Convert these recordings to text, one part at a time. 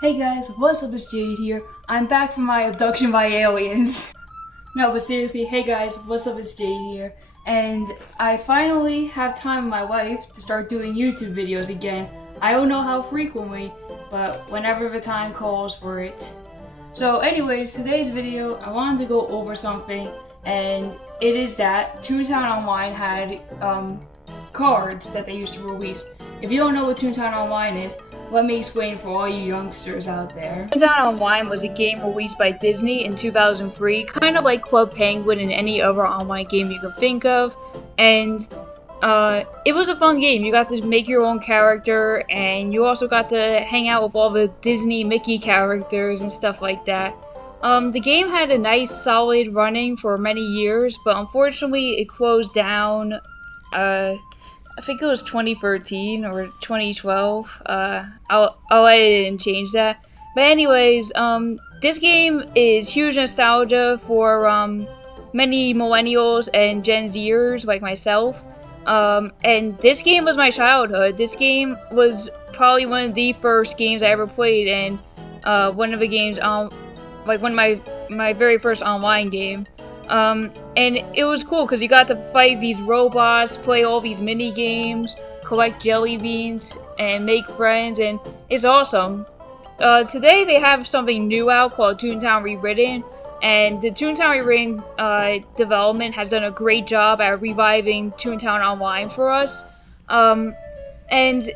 Hey guys, what's up? It's Jade here. I'm back from my abduction by aliens. No, but seriously, hey guys, what's up? It's Jade here. And I finally have time with my wife to start doing YouTube videos again. I don't know how frequently, but whenever the time calls for it. So anyways, today's video, I wanted to go over something, and it is that ToonTown Online had cards that they used to release. If you don't know what ToonTown Online is, let me explain for all you youngsters out there. ToonTown Online was a game released by Disney in 2003, kind of like Club Penguin and any other online game you can think of, and it was a fun game. You got to make your own character, and you also got to hang out with all the Disney Mickey characters and stuff like that. The game had a nice solid running for many years, but unfortunately it closed down, I think it was 2013 or 2012. I'll edit and change that. But anyways, this game is huge nostalgia for many millennials and Gen Zers like myself. And this game was my childhood. This game was probably one of the first games I ever played, and one of the games like one of my very first online game. And it was cool because you got to fight these robots, play all these mini games, collect jelly beans, and make friends, and it's awesome. Today they have something new out called ToonTown Rewritten, and the ToonTown Rewritten development has done a great job at reviving ToonTown Online for us. And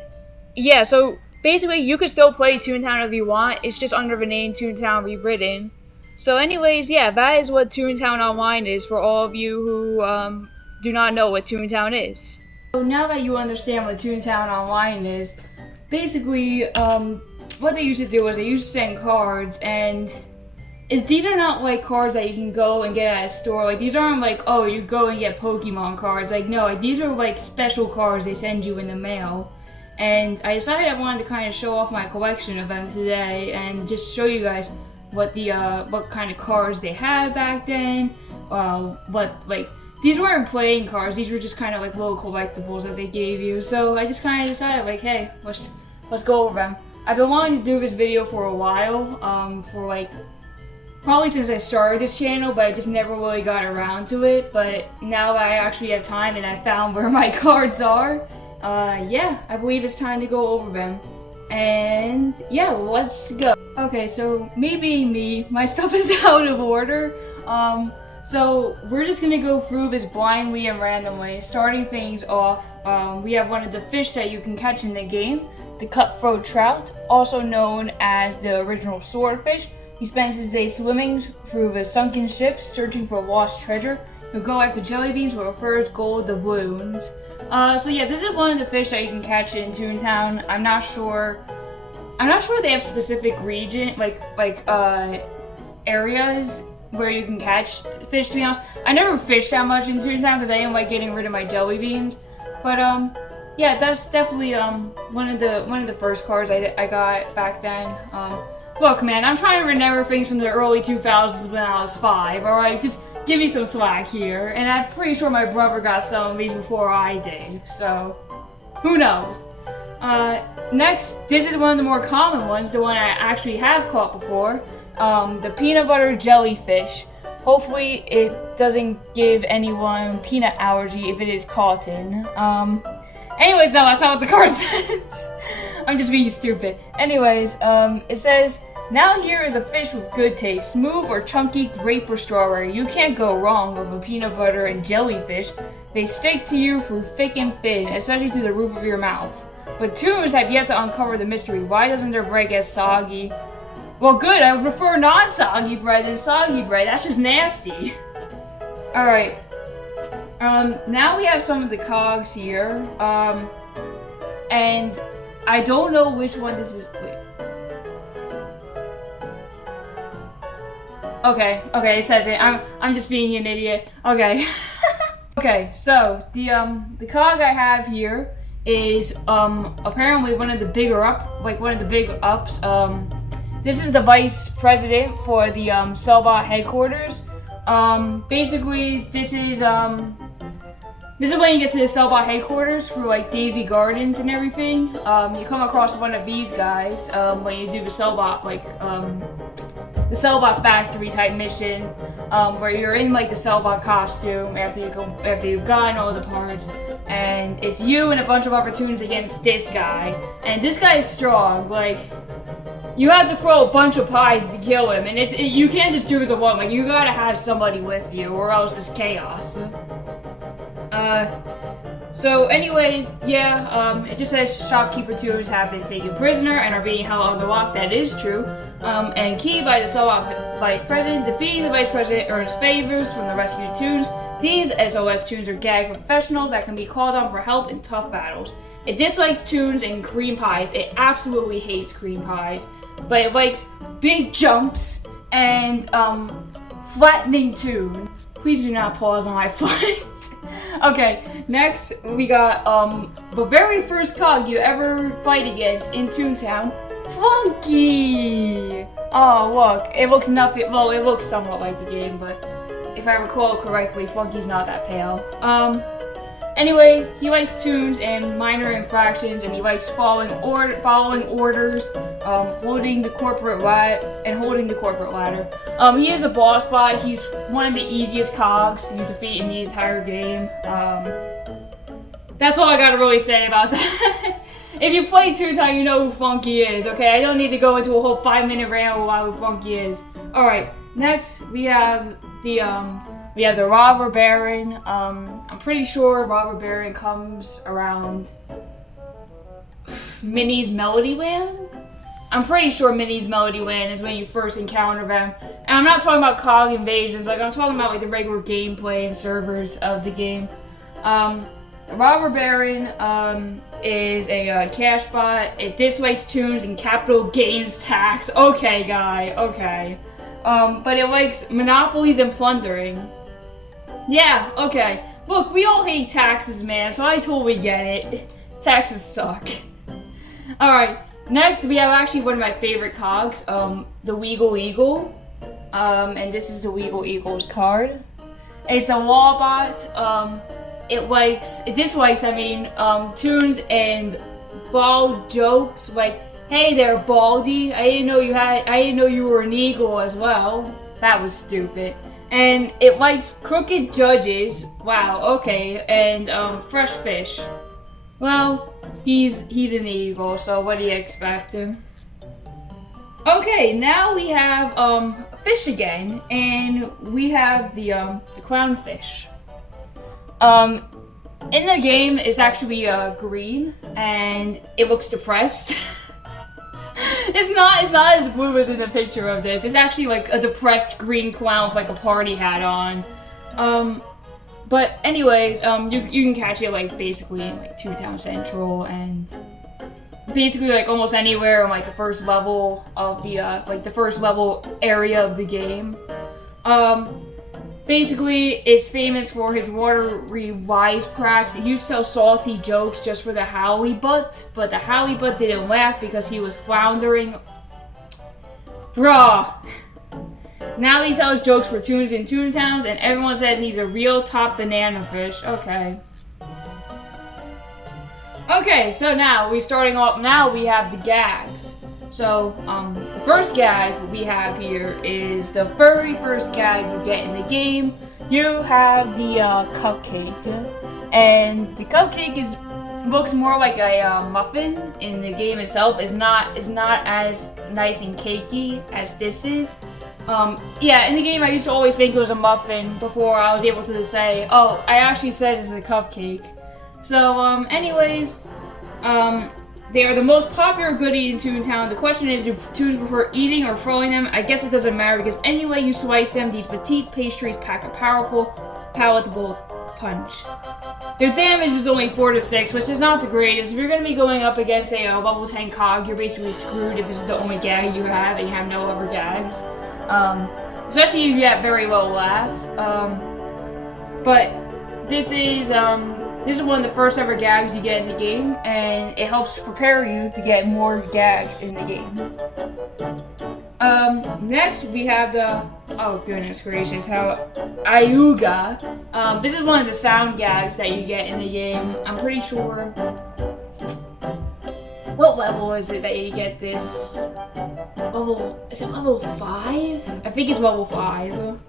yeah, so basically you can still play ToonTown if you want. It's just under the name ToonTown Rewritten. So anyways, yeah, that is what ToonTown Online is for all of you who do not know what ToonTown is. So now that you understand what ToonTown Online is, basically what they used to do is they used to send cards, and these are not like cards that you can go and get at a store. Like, these aren't like, oh, you go and get Pokemon cards. Like, no, like, these are like special cards they send you in the mail. And I decided I wanted to kind of show off my collection of them today and just show you guys what kind of cards they had back then. These weren't playing cards, these were just kind of like little collectibles that they gave you. So I just kind of decided, like, hey, let's go over them. I've been wanting to do this video for a while, for like probably since I started this channel, but I just never really got around to it. But now that I actually have time and I found where my cards are, yeah, I believe it's time to go over them. And yeah, let's go. Okay, so me being me, my stuff is out of order. So we're just gonna go through this blindly and randomly. Starting things off, we have one of the fish that you can catch in the game, the cutthroat trout, also known as the original swordfish. He spends his day swimming through the sunken ships, searching for lost treasure. He'll go after jelly beans but prefers gold doubloons. So yeah, this is one of the fish that you can catch in Toontown. I'm not sure they have specific region, areas where you can catch fish, to be honest. I never fished that much in Toontown because I didn't like getting rid of my jelly beans. But yeah, that's definitely one of the first cards I got back then. Look, man, I'm trying to remember things from the early 2000s when I was 5. All right, just give me some slack here. And I'm pretty sure my brother got some of these before I did. So who knows? Next, this is one of the more common ones, the one I actually have caught before, the peanut butter jellyfish. Hopefully it doesn't give anyone peanut allergy if it is caught in. Anyways, no, that's not what the card says. I'm just being stupid. Anyways, it says, now here is a fish with good taste, smooth or chunky, grape or strawberry. You can't go wrong with a peanut butter and jellyfish. They stick to you through thick and thin, especially to the roof of your mouth. But toons have yet to uncover the mystery. Why doesn't their bread get soggy? Well, good, I would prefer non-soggy bread than soggy bread. That's just nasty. Alright. Now we have some of the cogs here. And I don't know which one this is. Wait. Okay, it says it. I'm just being an idiot. Okay. Okay, so the cog I have here is apparently one of the big ups. This is the vice president for the Cellbot headquarters. Basically, this is This is when you get to the Cellbot headquarters for like Daisy Gardens and everything. You come across one of these guys when you do the Cellbot the Cellbot factory type mission, where you're in like the Cellbot costume after you've gotten all the parts, and it's you and a bunch of opportunities against this guy. And this guy is strong. Like, you have to throw a bunch of pies to kill him, and you can't just do it as a one. Like, you gotta have somebody with you, or else it's chaos. So anyways, yeah, it just says shopkeeper tunes have been taken prisoner and are being held on the lock. That is true. And key by the Cellbot Vice President. Defeating the Vice President earns favors from the rescued tunes. These SOS tunes are gag professionals that can be called on for help in tough battles. It dislikes tunes and cream pies. It absolutely hates cream pies. But it likes big jumps and flattening tune. Please do not pause on my foot. Okay, next we got the very first cog you ever fight against in ToonTown, Funky! Oh look, it looks nothing, well it looks somewhat like the game, but if I recall correctly, Funky's not that pale. Anyway, he likes tunes and minor infractions, and he likes following orders, holding the corporate ladder. He is a boss bot. He's one of the easiest cogs to defeat in the entire game. That's all I gotta really say about that. If you play ToonTown, you know who Funky is, okay? I don't need to go into a whole 5-minute rant about who Funky is. Alright, next we have the Robber Baron. I'm pretty sure Robber Baron comes around Minnie's Melody Land. I'm pretty sure Minnie's Melody Land is when you first encounter them. And I'm not talking about cog invasions, like I'm talking about like the regular gameplay and servers of the game. Robber Baron is a cash bot. It dislikes tunes and capital gains tax. Okay, guy, okay. But it likes monopolies and plundering. Yeah, okay. Look, we all hate taxes, man, so I totally get it. Taxes suck. Alright, next we have actually one of my favorite cogs, the Weagle Eagle. And this is the Weagle Eagle's card. It's a wall bot. It dislikes tunes and bald jokes like, hey there, Baldy, I didn't know you were an eagle as well. That was stupid. And it likes crooked judges. Wow, okay. And fresh fish. Well, he's an eagle, so what do you expect? Okay, now we have fish again, and we have the clownfish. In the game, it's actually green, and it looks depressed. It's not as blue as in the picture of this. It's actually like a depressed green clown with like a party hat on. But anyways, you can catch it like basically in like ToonTown Central and basically like almost anywhere on like the first level of the the first level area of the game. Basically, it's famous for his watery wisecracks. It used to tell salty jokes just for the Howley Butt, but the Howley Butt didn't laugh because he was floundering. Bruh! Now he tells jokes for tunes in Toontowns, and everyone says he's a real top banana fish. Okay. Okay, so now we have the gags. So, the first gag we have here is the very first gag you get in the game. You have the cupcake, and the cupcake looks more like a muffin in the game itself. It's not as nice and cakey as this is. Yeah, in the game I used to always think it was a muffin before I was able to say, oh, I actually said it's a cupcake. So, anyways, they are the most popular goodie in Toontown. The question is, do Toons prefer eating or throwing them? I guess it doesn't matter because any way you slice them, these petite pastries pack a powerful, palatable punch. Their damage is only 4 to 6, which is not the greatest. If you're going to be going up against a level 10 cog, you're basically screwed if this is the only gag you have and you have no other gags. Especially if you get very low laugh. But this is one of the first ever gags you get in the game, and it helps prepare you to get more gags in the game. Next we have the, oh goodness gracious, how Ayuga. This is one of the sound gags that you get in the game. I'm pretty sure. What level is it that you get this? Level, is it level 5? I think it's level 5.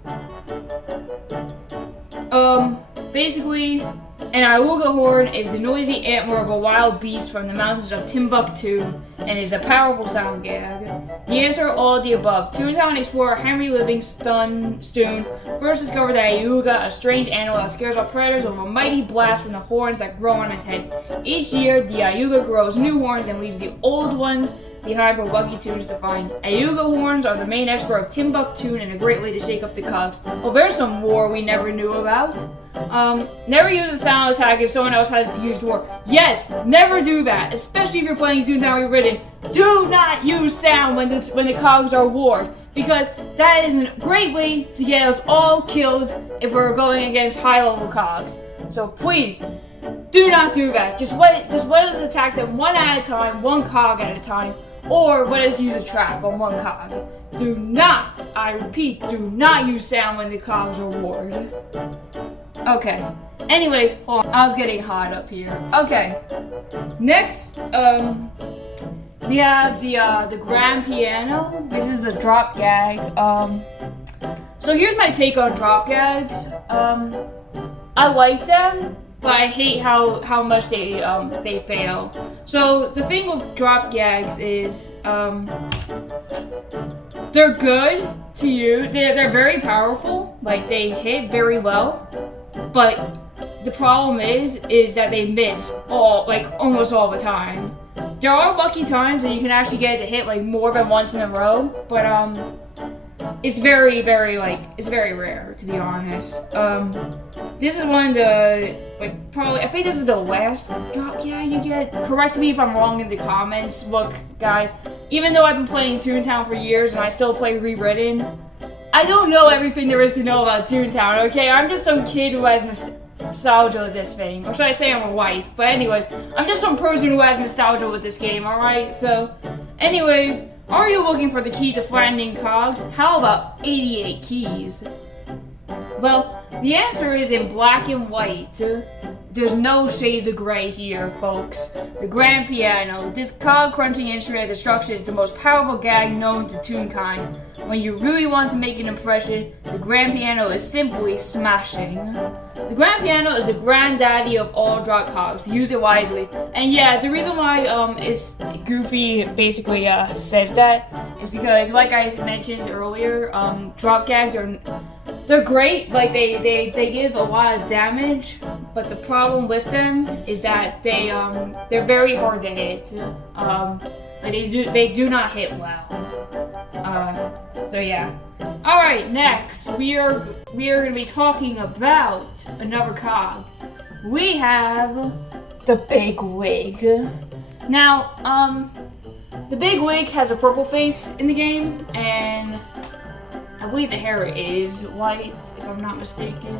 Basically, an Ayuga horn is the noisy antler of a wild beast from the mountains of Timbuktu and is a powerful sound gag. The answer are all of the above. ToonTown explorer Henry Livingstone first discovered that Ayuga, a strange animal that scares off predators with a mighty blast from the horns that grow on its head. Each year, the Ayuga grows new horns and leaves the old ones behind for lucky tunes to find. Ayuga horns are the main export of Timbuktu and a great way to shake up the cogs. Well, there's some war we never knew about. Never use a sound attack if someone else has used war. Yes, never do that, especially if you're playing ToonTown Rewritten. Do not use sound when the cogs are warred, because that is a great way to get us all killed if we're going against high-level cogs. So please, do not do that. Just let us attack them one at a time, one cog at a time, or let us use a trap on one cog. Do not, I repeat, do not use sound when the cogs are warred. Okay. Anyways, hold on. I was getting hot up here. Okay. Next, we have the grand piano. This is a drop gag. So here's my take on drop gags. I like them, but I hate how much they fail. So the thing with drop gags is they're good to you. They're very powerful. Like, they hit very well. But the problem is that they miss almost all the time. There are lucky times that you can actually get it to hit like more than once in a row, but it's very rare, to be honest. This is one of the probably, I think this is the last drop gag you get. Correct me if I'm wrong in the comments. Look, guys, even though I've been playing ToonTown for years and I still play Rewritten, I don't know everything there is to know about ToonTown, okay? I'm just some kid who has nostalgia with this thing. Or should I say I'm a wife? But anyways, I'm just some person who has nostalgia with this game, alright? So, anyways, are you looking for the key to flattening cogs? How about 88 keys? Well, the answer is in black and white. There's no shades of gray here, folks. The grand piano. This cog-crunching instrument of destruction is the most powerful gag known to Toonkind. When you really want to make an impression, the grand piano is simply smashing. The grand piano is the granddaddy of all drop cogs. Use it wisely. And yeah, the reason why Goofy basically says that is because, like I mentioned earlier, drop gags they're great. Like they give a lot of damage, but the problem with them is that they're very hard to hit. They do not hit well. So yeah. All right, next we are going to be talking about another cog. We have the Big Wig. Now, the Big Wig has a purple face in the game, and I believe the hair is white, if I'm not mistaken.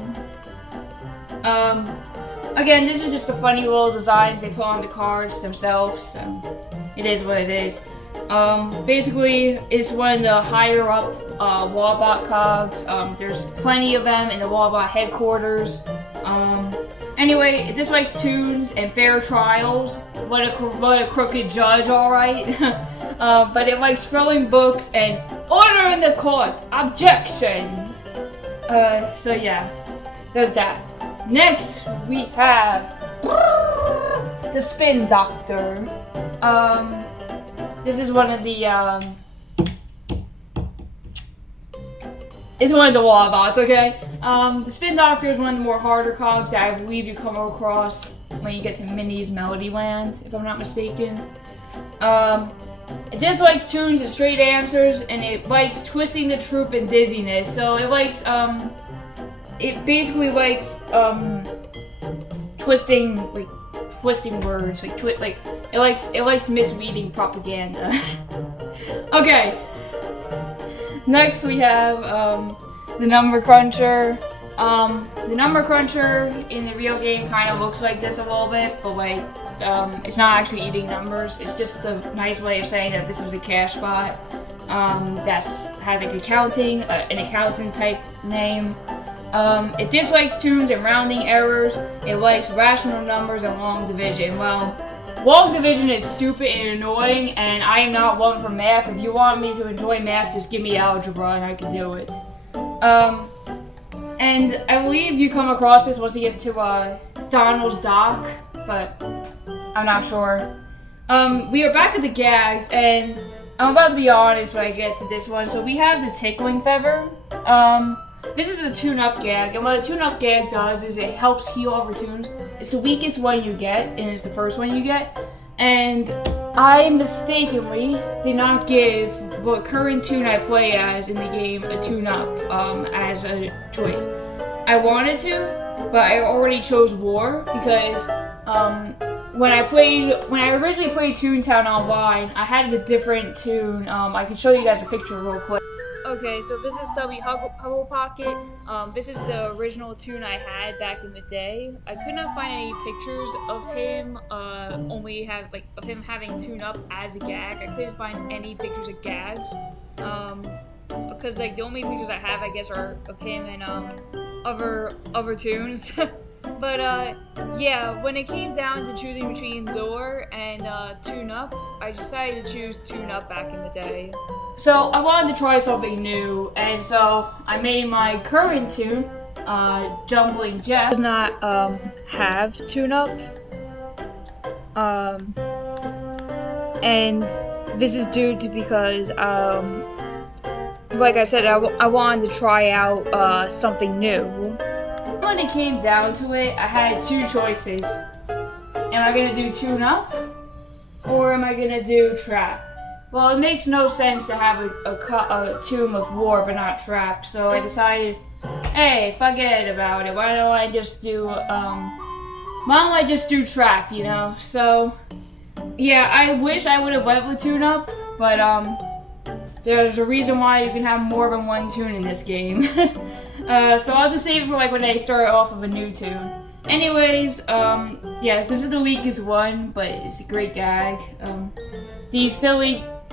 Again, this is just the funny little designs they put on the cards themselves, so it is what it is. Basically, it's one of the higher up Wallbot cogs. There's plenty of them in the Wallbot headquarters. Anyway, this likes tunes and fair trials. What a crooked judge, alright. But it likes throwing books and order in the court, objection. So yeah, there's that. Next, we have the Spin Doctor. This is one of the it's one of the Wallbots, okay? The Spin Doctor is one of the more harder cogs that I believe you come across when you get to Minnie's Melody Land, if I'm not mistaken. It dislikes tunes and straight answers, and it likes twisting the truth and dizziness. So it likes, it basically likes, twisting words, it likes misleading propaganda. Okay. Next we have, the Number Cruncher. The Number Cruncher in the real game kind of looks like this a little bit, but like, it's not actually eating numbers. It's just a nice way of saying that this is a cash bot. that has like accounting, an accountant type name. It dislikes tunes and rounding errors. It likes rational numbers and long division. Well, long division is stupid and annoying, and I am not one for math. If you want me to enjoy math, just give me algebra and I can do it. And I believe you come across this once he gets to Donald's dock, but I'm not sure. We are back at the gags, and I'm about to be honest when I get to this one. So we have the tickling feather. This is a tune-up gag, and what a tune-up gag does is it helps heal over tunes. It's the weakest one you get, and it's the first one you get. And I mistakenly did not give what current tune I play as in the game a tune-up as a choice. I wanted to, but I already chose War because when I originally played ToonTown Online, I had a different tune. I can show you guys a picture real quick. Okay, so this is Stubby Hubble Pocket. This is the original tune I had back in the day. I could not find any pictures of him, only have of him having tune up as a gag. I couldn't find any pictures of gags, because the only pictures I have, I guess, are of him and other tunes. But yeah, when it came down to choosing between lure and tune up, I decided to choose tune up back in the day. So I wanted to try something new, and so I made my current tune, Jumbling Jeff. Does not have tune up, and this is due to because like I said, I wanted to try out something new. When it came down to it, I had two choices. Am I gonna do tune up, or am I gonna do trap? Well, it makes no sense to have a tune of War but not trap, so I decided, hey, forget about it. Why don't I just do trap, you know? So yeah, I wish I would have went with tune up, but there's a reason why you can have more than one tune in this game. So I'll just save it for when I start off with a new tune. Anyways, yeah, this is the weakest one, but it's a great gag.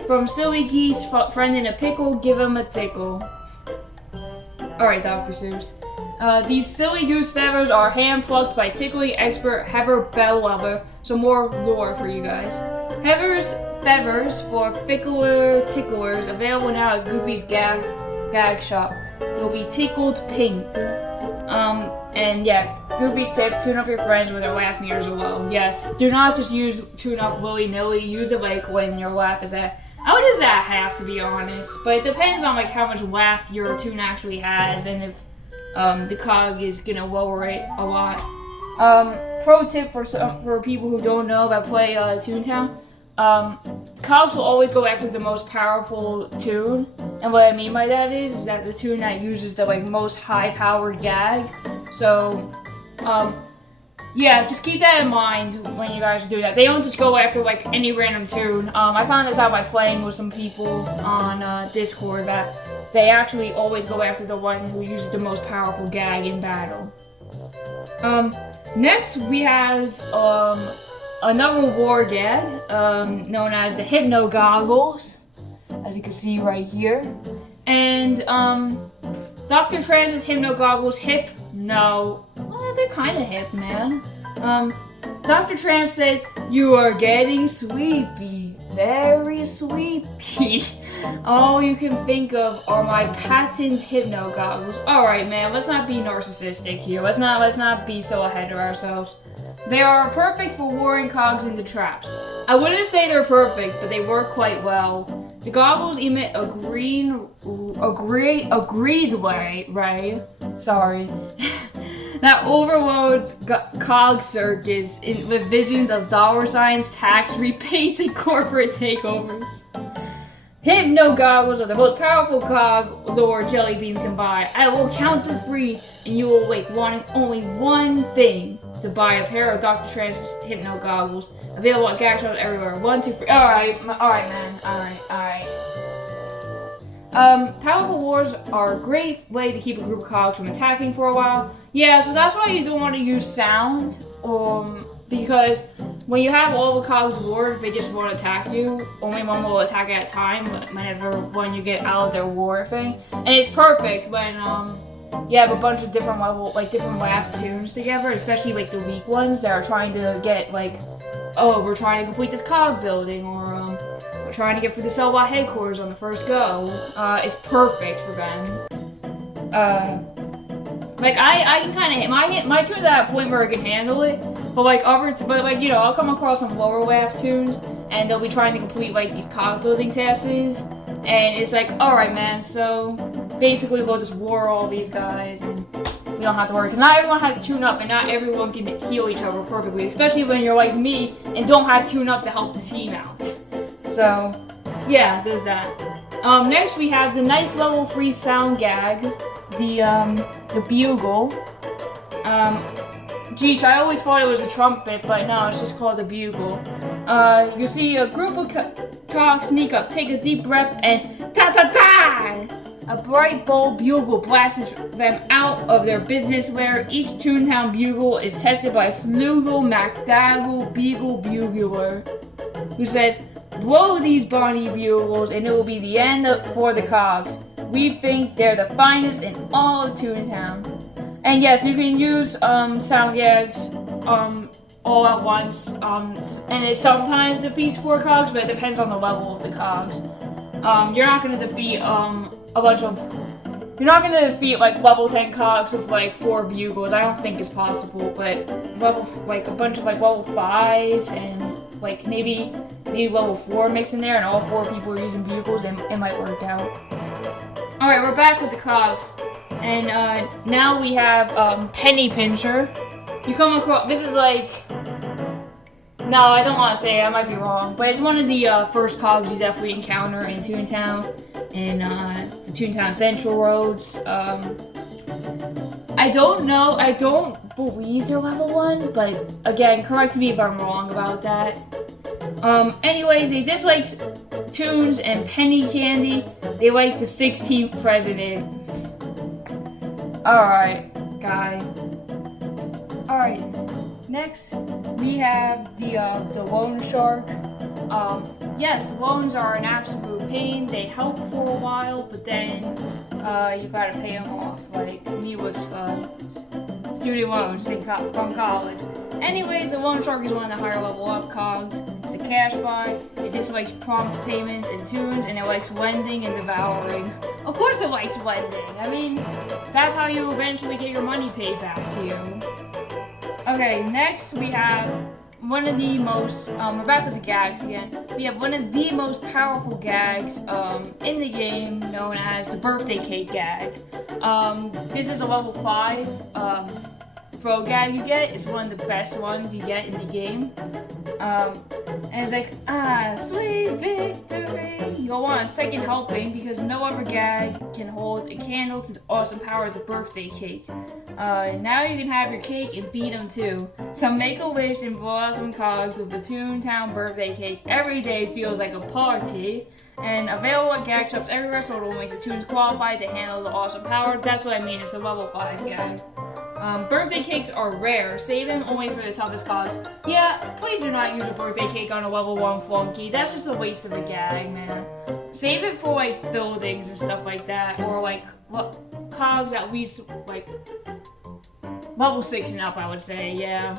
From Silly Geese, friend in a pickle, give him a tickle. Alright, Dr. Seuss. These silly goose feathers are hand-plucked by tickling expert Heather Belllover. So more lore for you guys. Heather's feathers for fickler ticklers, available now at Goofy's gag shop. You'll be tickled pink. And yeah, Goofy's tip, tune up your friends when their laugh meters are low. Yes, do not just use tune up willy-nilly, use it when your laugh is at, I would use at half to be honest, but it depends on how much laugh your tune actually has and if the cog is gonna lower it a lot. Pro tip for people who don't know about play ToonTown, cogs will always go after the most powerful tune, and what I mean by that is that the tune that uses the most high-powered gag. So, yeah, just keep that in mind when you guys do that. They don't just go after any random tune. I found this out by playing with some people on Discord that they actually always go after the one who uses the most powerful gag in battle. Next we have another war gag known as the Hypno Goggles, as you can see right here. And Dr. Trans's Hypno Goggles hip? No. Well, they're kind of hip, man. Dr. Trans says, you are getting sleepy. Very sleepy. All you can think of are my patent Hypno Goggles. Alright, man, let's not be narcissistic here. Let's not be so ahead of ourselves. They are perfect for luring cogs into traps. I wouldn't say they're perfect, but they work quite well. The goggles emit a agreed ray, sorry, that overloads cog circuits with visions of dollar signs, tax rebates, and corporate takeovers. Hypno Goggles are the most powerful cog lure jelly beans can buy. I will count to 3 and you will wake wanting only one thing: to buy a pair of Dr. Trans's Hypno Goggles. Available at gag shops everywhere. 1, 2, 3. Alright, man. Alright. Powerful wars are a great way to keep a group of cogs from attacking for a while. Yeah, so that's why you don't want to use sound, because when you have all the cogs lured, they just won't attack you. Only one will attack at a time when you get out of their war thing. And it's perfect when you have a bunch of different different WAF tunes together, especially like the weak ones that are trying to get like, oh, we're trying to complete this cog building, or we're trying to get through the Cellbot headquarters on the first go. It's perfect for them. Like I can kind of hit my tune's at a point where I can handle it, but like you know, I'll come across some lower WAF tunes and they'll be trying to complete like these cog building tasks, and it's like, all right, man. So basically, we'll just war all these guys, and we don't have to worry because not everyone has to tune up, and not everyone can heal each other perfectly, especially when you're like me and don't have tune up to help the team out. So yeah, there's that. Next we have the nice level 3 sound gag, the bugle. Geez, I always thought it was a trumpet, but no, it's just called a bugle. You see a group of cogs sneak up, take a deep breath, and ta-ta-ta! A bright, bold bugle blasts them out of their business, where each ToonTown bugle is tested by Flugel MacDaggle Beagle Bugler, who says, blow these Bonnie bugles and it will be the end for the cogs. We think they're the finest in all of ToonTown. And yes, you can use sound gags all at once, and it sometimes defeats 4 cogs, but it depends on the level of the cogs. You're not going to defeat you're not going to defeat like level 10 cogs with like 4 bugles. I don't think it's possible, but a bunch of like level 5 and like maybe level 4 mixed in there, and all 4 people are using bugles, and it might work out. Alright, we're back with the cogs, and now we have Penny Pincher. You come across, this is like, no, I don't want to say it, I might be wrong, but it's one of the first cogs you definitely encounter in ToonTown, in the ToonTown Central roads. I don't know, I don't believe they're level 1, but again, correct me if I'm wrong about that. Anyways, they dislike tunes and penny candy. They like the 16th president. Alright, guy. Alright, next we have the loan shark. Yes, loans are an absolute pain. They help for a while, but then you gotta pay them off, like me with student loans from college. Anyways, the loan shark is one of the higher level up cogs. It's a cash buy. It dislikes prompt payments and tunes, and it likes lending and devouring. Of course it likes lending. I mean, that's how you eventually get your money paid back to you. Okay, next we have one of the most, we're back with the gags again. We have one of the most powerful gags in the game, known as the birthday cake gag. This is a level 5 throw gag you get. It's one of the best ones you get in the game. And it's like, sweet victory. You'll want a second helping because no other gag can hold a candle to the awesome power of the birthday cake. Now you can have your cake and beat them too. So make a wish and blow out some cogs with the ToonTown birthday cake. Every day feels like a party. And available at gag shops everywhere, so it will make the tunes qualified to handle the awesome power. That's what I mean, it's a level 5 gag. Birthday cakes are rare. Save them only for the toughest cogs. Yeah, please do not use a birthday cake on a level 1 flunky. That's just a waste of a gag, man. Save it for like buildings and stuff like that, or like cogs at least like level 6 and up, I would say. Yeah.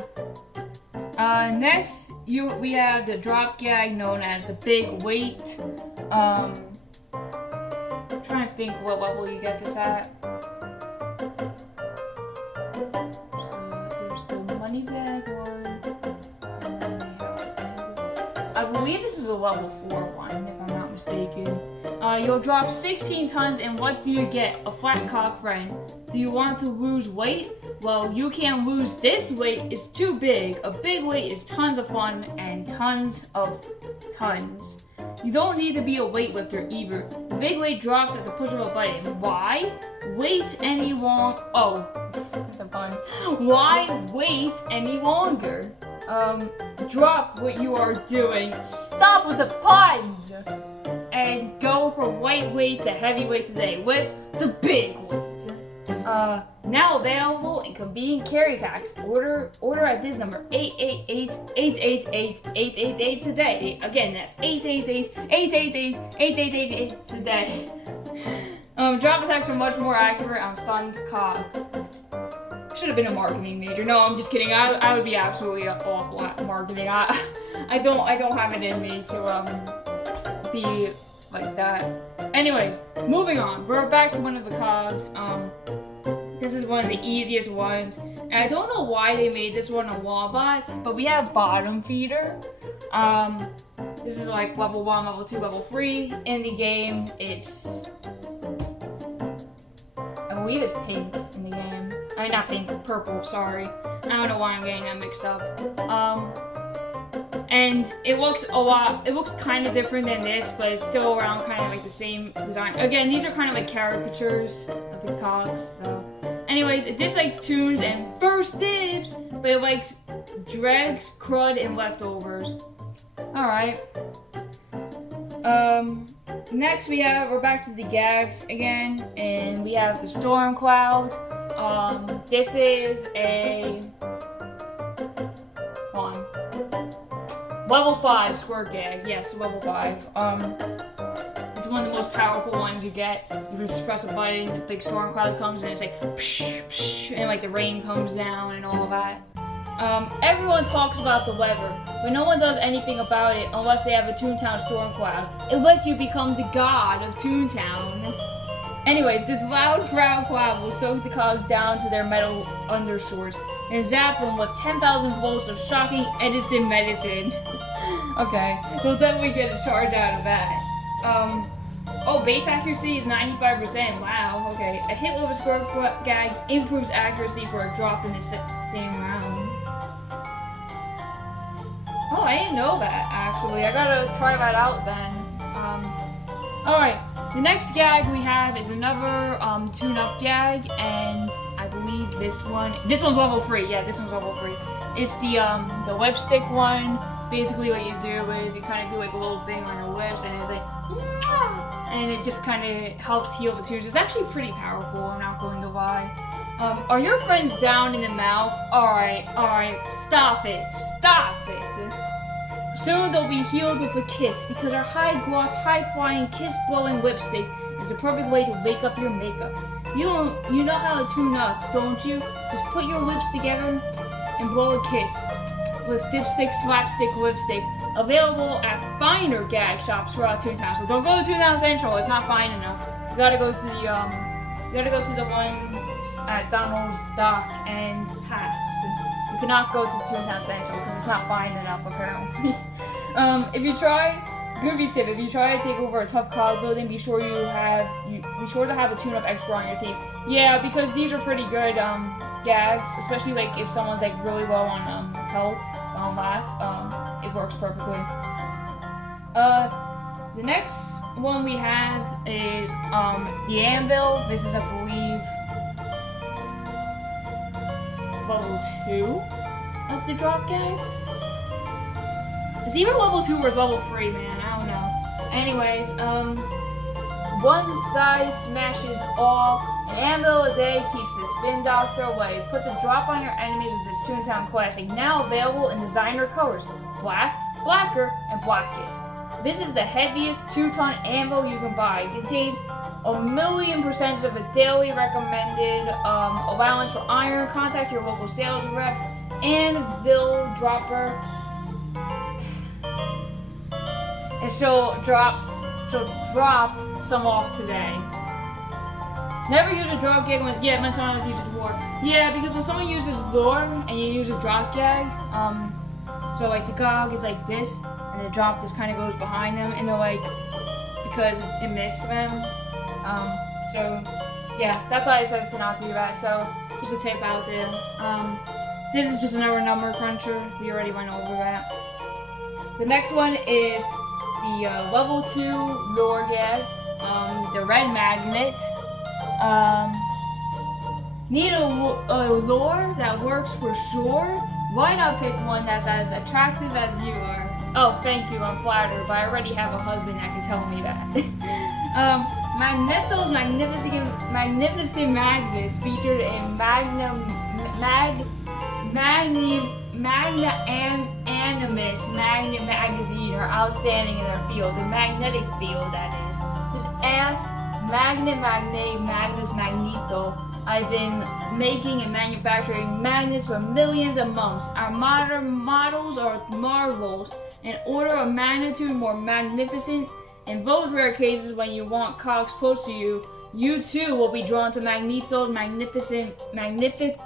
Next, we have the drop gag known as the big weight. I'm trying to think what level you get this at. There's the money bag one. I believe this is a level 4 one, if I'm not mistaken. You'll drop 16 tons, and what do you get? A flat cock friend. Do you want to lose weight? Well, you can't lose this weight. It's too big. A big weight is tons of fun and tons of tons. You don't need to be a weightlifter either. The big weight drops at the push of a button. Why? Wait any long. Oh, that's a pun. Why wait any longer? Drop what you are doing. Stop with the puns. And go from lightweight to heavyweight today with the big weight. Now available in convenient carry packs. Order at this number 888-888-888 today. Again, that's 888-888-8888 today. Drop attacks are much more accurate on stunned cogs. Should have been a marketing major. No, I'm just kidding. I would be absolutely awful at marketing. I don't have it in me to be like that. Anyways, moving on. We're back to one of the cogs. This is one of the easiest ones. And I don't know why they made this one a wallbot, but we have bottom feeder. This is like level 1, level 2, level 3 in the game. It's, I believe it's pink in the game. I mean, not pink, purple, sorry. I don't know why I'm getting that mixed up. And it looks kind of different than this, but it's still around kind of like the same design. Again, these are kind of like caricatures of the cogs, so. Anyways, it dislikes tunes and first dibs, but it likes dregs, crud, and leftovers. Alright. Next we're back to the gags again, and we have the storm cloud. This is a level 5 squirt gag. Yes, level 5. It's one of the most powerful ones you get. You just press a button, a big storm cloud comes, and it's like psh, psh, and like the rain comes down and all of that. Everyone talks about the weather, but no one does anything about it unless they have a ToonTown storm cloud. It lets you become the god of ToonTown. Anyways, this loud brown cloud will soak the cogs down to their metal undershorts and zap them with 10,000 volts of shocking Edison medicine. Okay, we'll definitely get a charge out of that. Base accuracy is 95%. Wow, okay. A hit with a squirt gag improves accuracy for a drop in the same round. Oh, I didn't know that, actually. I gotta try that out then. Alright. The next gag we have is another tune-up gag, and I believe this one's level 3. Yeah, this one's level 3. It's the lipstick one. Basically what you do is you kind of do like a little thing on your lips, and it's like, and it just kind of helps heal the tears. It's actually pretty powerful, I'm not going to lie. Are your friends down in the mouth? Alright, stop it. Soon they'll be healed with a kiss, because our high-gloss, high-flying, kiss-blowing lipstick is the perfect way to wake up your makeup. You know how to tune up, don't you? Just put your lips together and blow a kiss with dipstick, slapstick, lipstick. Available at finer gag shops throughout ToonTown. So don't go to ToonTown Central, it's not fine enough. You gotta go to the ones at Donald's, Dock, and Pat's. You cannot go to ToonTown Central because it's not fine enough, apparently. If you try to take over a tough cog building, be sure to have a tune-up expert on your team. Yeah, because these are pretty good gags, especially like if someone's like really low on health, life. It works perfectly. The next one we have is the anvil. This is, I believe, level 2 of the drop gags. It's either level 2 or level 3, man. I don't know. Anyways, one size smashes all. An anvil a day keeps the spin doctor away. Put the drop on your enemies with this ToonTown classic. Now available in designer colors: black, blacker, and blackest. This is the heaviest 2-ton anvil you can buy. It contains 1,000,000% of a daily recommended allowance for iron. Contact your local sales rep. Anvil dropper. And she'll drop some off today. Never use a drop gag when someone else uses lure. Yeah, because when someone uses lure and you use a drop gag, so like the cog is like this, and the drop just kind of goes behind them, and they're like, because it missed them. So yeah, that's why it says to not do that. So just a tip out there. This is just another number cruncher. We already went over that. The next one is the level 2 lure gag, the red magnet. Need a lure that works for sure? Why not pick one that's as attractive as you are? Oh, thank you, I'm flattered, but I already have a husband that can tell me that. Magneto's magnificent magnets featured in Magna Animus Magnet magazine are outstanding in their field, the magnetic field, that is. Just ask Magnus Magneto. I've been making and manufacturing magnets for millions of months. Our modern models are marvels, an order of magnitude more magnificent. In those rare cases when you want cogs close to you, you too will be drawn to Magneto's magnificent magnets.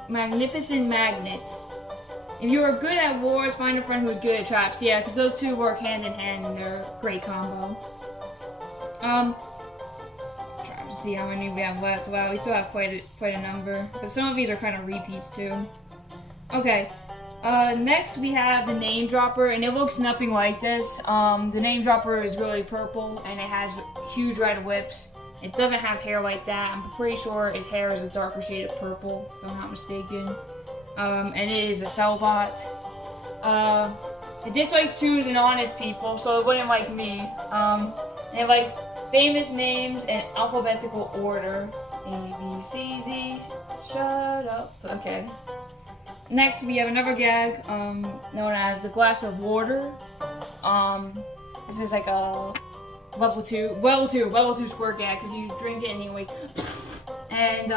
If you are good at wars, find a friend who's good at traps. Yeah, because those two work hand in hand and they're a great combo. Trying to see how many we have left. Wow, we still have quite a number. But some of these are kind of repeats too. Okay. Next we have the name dropper, and it looks nothing like this. The name dropper is really purple, and it has huge red whips. It doesn't have hair like that. I'm pretty sure his hair is a darker shade of purple, if I'm not mistaken. And it is a cell bot. It dislikes toons and honest people, so it wouldn't like me. And it likes famous names in alphabetical order. A, B, C, D. Shut up. Okay. Next, we have another gag, known as the glass of water. This is like a level 2 squirt gag, because you drink it and you wake and,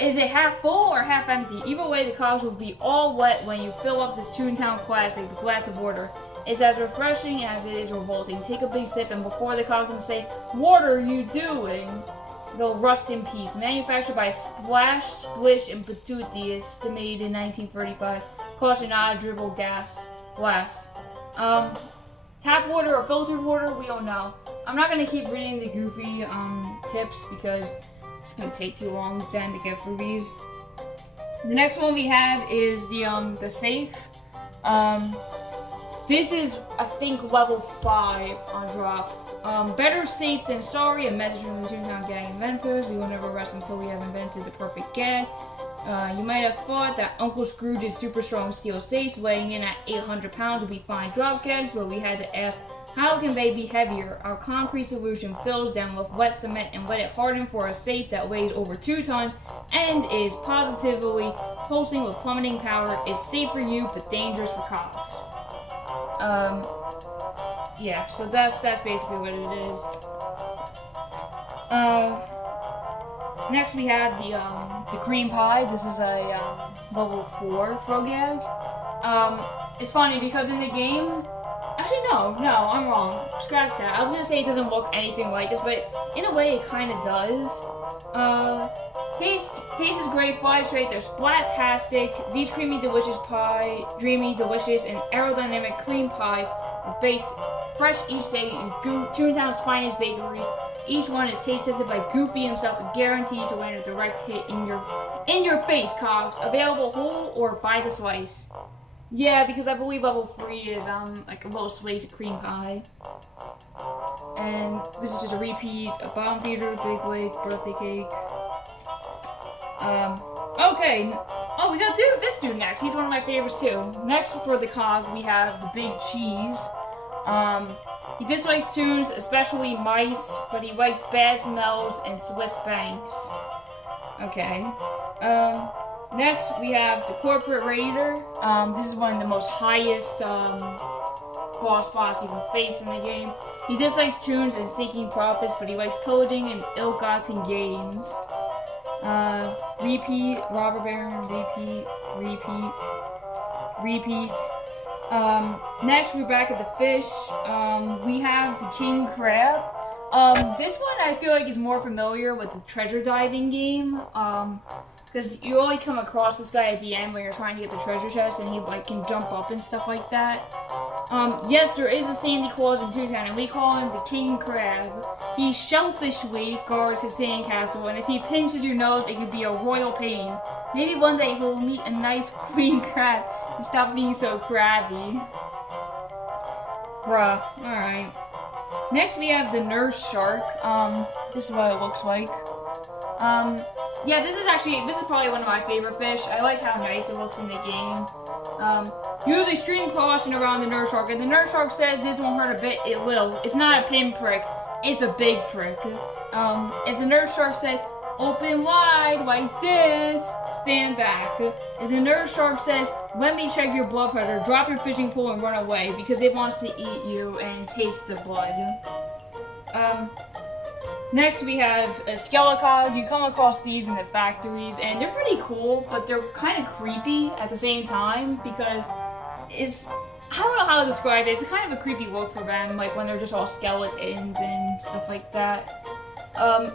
is it half full or half empty? Either way, the cogs will be all wet when you fill up this ToonTown classic, the glass of water. It's as refreshing as it is revolting. Take a big sip, and before the cogs can say, "What are you doing?" they'll rust in peace. Manufactured by Splash, Splish, and Patootie, estimated in 1935. Caution, not a dribble glass. Tap water or filtered water? We don't know. I'm not gonna keep reading the goofy tips because it's gonna take too long then to get through these. The next one we have is the safe. This is, I think, level 5 on drop. Better safe than sorry, a message from the ToonTown gag inventors. We will never rest until we have invented the perfect gag. You might have thought that Uncle Scrooge's super strong steel safes weighing in at 800 pounds would be fine drop gags, but we had to ask, how can they be heavier? Our concrete solution fills them with wet cement and let it harden for a safe that weighs over 2 tons and is positively pulsing with plummeting power. It's safe for you, but dangerous for cogs. Yeah, so that's basically what it is. Next we have the cream pie. This is a level 4 throw gag. It's funny because in the game, actually no, I'm wrong. Scratch that. I was gonna say it doesn't look anything like this, but in a way it kind of does. Taste is great. Fly straight. They're splat-tastic. These dreamy, delicious, and aerodynamic cream pies are baked fresh each day in ToonTown's finest bakeries. Each one is taste tested by Goofy himself and guaranteed to land a direct hit in your face, cogs. Available whole or by the slice. Yeah, because I believe level 3 is like a little slice of cream pie. And this is just a repeat, a bomb theater, big lake, birthday cake. Okay. Oh, we got this dude next. He's one of my favorites too. Next for the cog, we have the Big Cheese. He dislikes toons, especially mice, but he likes bad smells and Swiss banks. Okay. Next we have the Corporate Raider. This is one of the most highest boss you can face in the game. He dislikes toons and seeking profits, but he likes pillaging and ill-gotten gains. Repeat, Robber Baron, repeat. Next we're back at the fish. We have the King Crab. This one I feel like is more familiar with the treasure diving game. Because you only come across this guy at the end when you're trying to get the treasure chest, and he like can jump up and stuff like that. Yes, there is a Sandy Claus in ToonTown, and we call him the King Crab. He shellfishly guards his sandcastle, and if he pinches your nose, it could be a royal pain. Maybe one day he'll meet a nice queen crab and stop being so crabby. Bruh, alright. Next we have the Nurse Shark. This is what it looks like. Yeah, this is probably one of my favorite fish. I like how nice it looks in the game. Use extreme caution around the Nurse Shark. If the Nurse Shark says this won't hurt a bit, it will. It's not a pinprick. it's a big prick. If the nurse shark says, open wide like this, stand back. If the nurse shark says, let me check your blood pressure, drop your fishing pole and run away because it wants to eat you and taste the blood. Next we have a Skelecog. You come across these in the factories and they're pretty cool, but they're kind of creepy at the same time because I don't know how to describe it. It's kind of a creepy look for them, like when they're just all skeletons and stuff like that.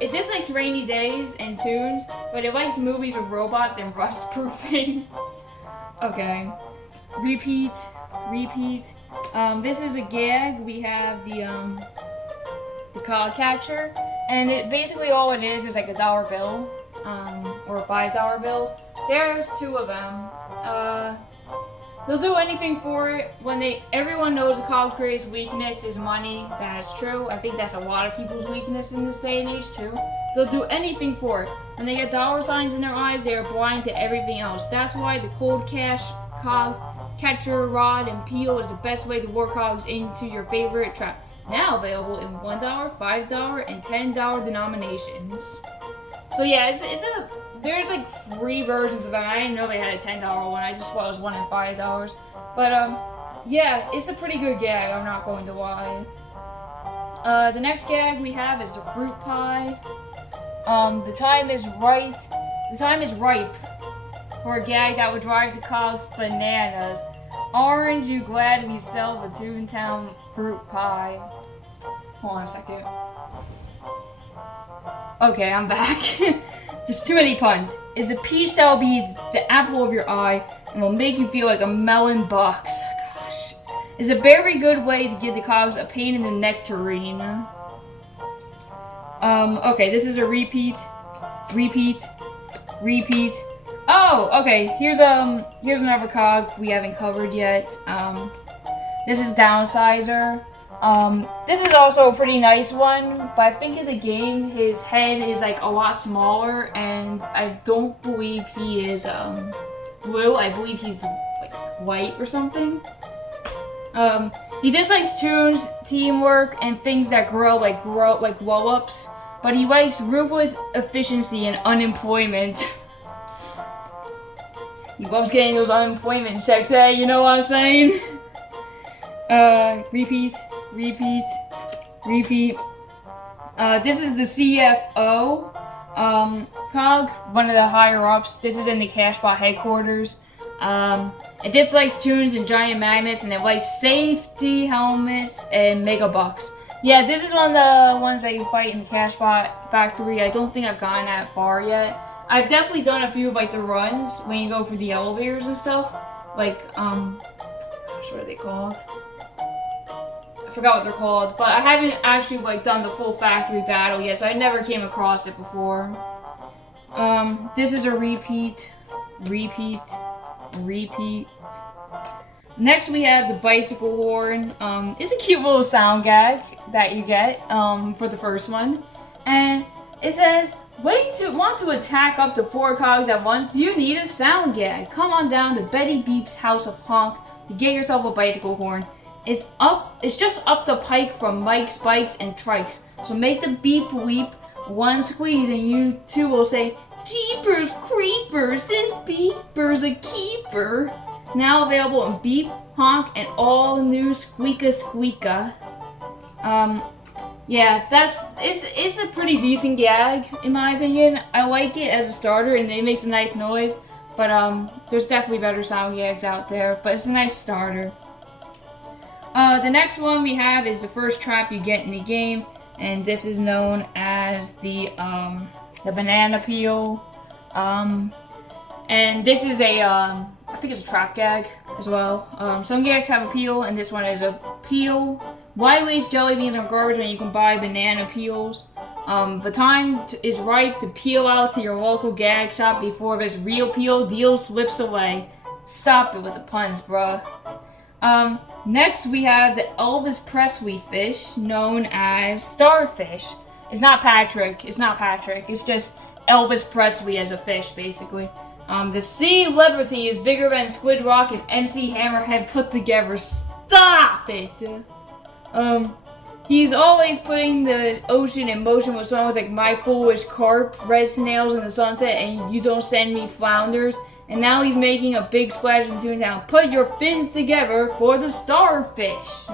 It dislikes rainy days and tunes, but it likes movies with robots and rust proofing. Okay. Repeat. This is a gag. We have the cog catcher, and it basically all it is like a dollar bill, or a $5 bill. There's two of them. They'll do anything for it. Everyone knows the cog's greatest weakness is money. That is true. I think that's a lot of people's weakness in this day and age too. They'll do anything for it. When they get dollar signs in their eyes, they are blind to everything else. That's why the cold cash cog catcher rod and peel is the best way to lure cogs into your favorite trap. Now available in $1, $5, and $10 denominations. So yeah, there's like 3 versions of them. I didn't know they had a $10 one. I just thought it was $1 and $5. But yeah, it's a pretty good gag. I'm not going to lie. The next gag we have is the fruit pie. The time is right. The time is ripe for a gag that would drive the cogs bananas. Orange, you glad we sell the ToonTown fruit pie? Hold on a second. Okay, I'm back. Just too many puns. Is a peach that will be the apple of your eye and will make you feel like a melon box. Gosh. Is a very good way to give the cogs a pain in the nectarine. Okay, this is a repeat. Oh, okay, here's another cog we haven't covered yet. This is Downsizer. This is also a pretty nice one, but I think in the game his head is like a lot smaller, and I don't believe he is blue. I believe he's like white or something. He dislikes tunes, teamwork, and things that grow like blow-ups, but he likes ruthless efficiency and unemployment. He loves getting those unemployment checks, you know what I'm saying? Repeat. This is the CFO, cog, one of the higher ups. This is in the Cashbot headquarters. It dislikes tunes and giant magnets, and it likes safety helmets and mega bucks. Yeah, this is one of the ones that you fight in the Cashbot factory. I don't think I've gotten that far yet. I've definitely done a few of like the runs when you go through the elevators and stuff. Like, gosh, what are they called? I forgot what they're called, but I haven't actually like done the full factory battle yet, so I never came across it before. This is a repeat. Next we have the bicycle horn. It's a cute little sound gag that you get for the first one, and it says, want to attack up to 4 cogs at once? You need a sound gag. Come on down to Betty Beep's House of Honk to get yourself a bicycle horn. It's just up the pike from Mike's Bikes and Trikes. So make the beep weep, one squeeze, and you too will say, Jeepers creepers, this beeper's a keeper. Now available in Beep, Honk, and all new Squeaka. Yeah, it's a pretty decent gag in my opinion. I like it as a starter and it makes a nice noise, but there's definitely better sound gags out there, but it's a nice starter. The next one we have is the first trap you get in the game, and this is known as the banana peel. And this is I think it's a trap gag as well. Some gags have a peel, and this one is a peel. Why waste jelly beans on garbage when you can buy banana peels? The time is ripe to peel out to your local gag shop before this real peel deal slips away. Stop it with the puns, bruh. Next we have the Elvis Presley fish, known as starfish. It's not Patrick. It's just Elvis Presley as a fish, basically. The celebrity is bigger than Squid Rock and MC Hammerhead put together. Stop it! He's always putting the ocean in motion with songs like My Foolish Carp, Red Snails in the Sunset, and You Don't Send Me Flounders. And now he's making a big splash in Toontown. Put your fins together for the starfish.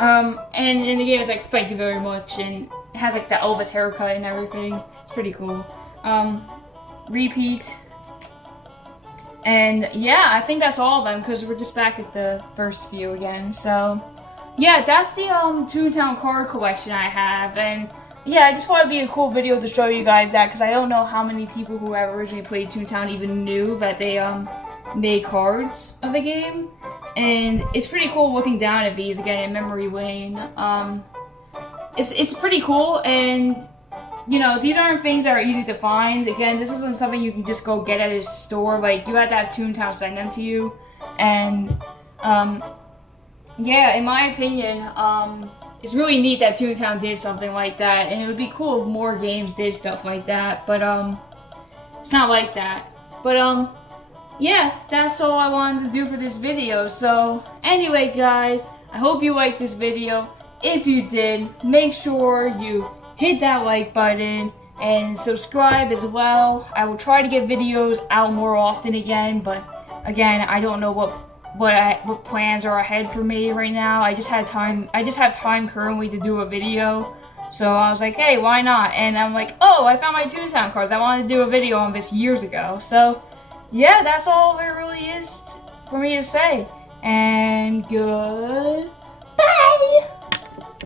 And in the game it's like, thank you very much, and it has like the Elvis haircut and everything. It's pretty cool. Repeat. And yeah, I think that's all of them because we're just back at the first few again. So yeah, that's the Toontown card collection I have, and yeah, I just thought it'd be a cool video to show you guys that because I don't know how many people who have originally played Toontown even knew that they made cards of the game, and it's pretty cool looking down at these again in memory lane. It's pretty cool, and you know, these aren't things that are easy to find. Again, this isn't something you can just go get at a store. Like, you have to have Toontown send them to you. And, yeah, in my opinion, it's really neat that Toontown did something like that. And it would be cool if more games did stuff like that. But, it's not like that. But, yeah, that's all I wanted to do for this video. So, anyway, guys, I hope you liked this video. If you did, make sure you hit that like button and subscribe as well. I will try to get videos out more often again, but again, I don't know what plans are ahead for me right now. I just have time currently to do a video. So I was like, hey, why not? And I'm like, oh, I found my Toontown cards. I wanted to do a video on this years ago. So yeah, that's all there really is for me to say. And good